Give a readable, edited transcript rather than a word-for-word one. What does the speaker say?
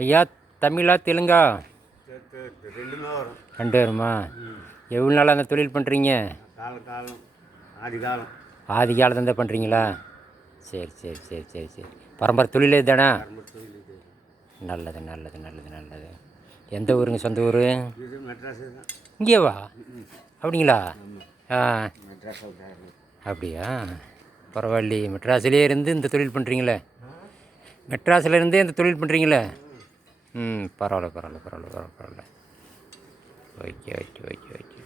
ஐயா தமிழா தெலுங்கா? ரெண்டுமே வரும். ரெண்டு வருமா? எவ்வளோ நாளாக அந்த தொழில் பண்ணுறீங்க? ஆதி காலம். ஆதி காலத்தில் தான் பண்ணுறீங்களா? சரி சரி சரி சரி சரி. பரம்பரை தொழிலே தானே? நல்லது நல்லது நல்லது நல்லது. எந்த ஊருங்க சொந்த ஊர்? மெட்ராஸு தான். இங்கேவா? அப்படிங்களா? ஆ மெட்ராஸ். அப்படியா? பரவாயில்லையே, மெட்ராஸ்லேயே இருந்து இந்த தொழில் பண்ணுறீங்களே. மெட்ராஸில் இருந்தே இந்த தொழில் பண்ணுறீங்களே. பரவாயில்ல பரவாயில்ல பரவாயில்ல பரவாயில்ல பரவாயில்ல. Okay okay okay okay.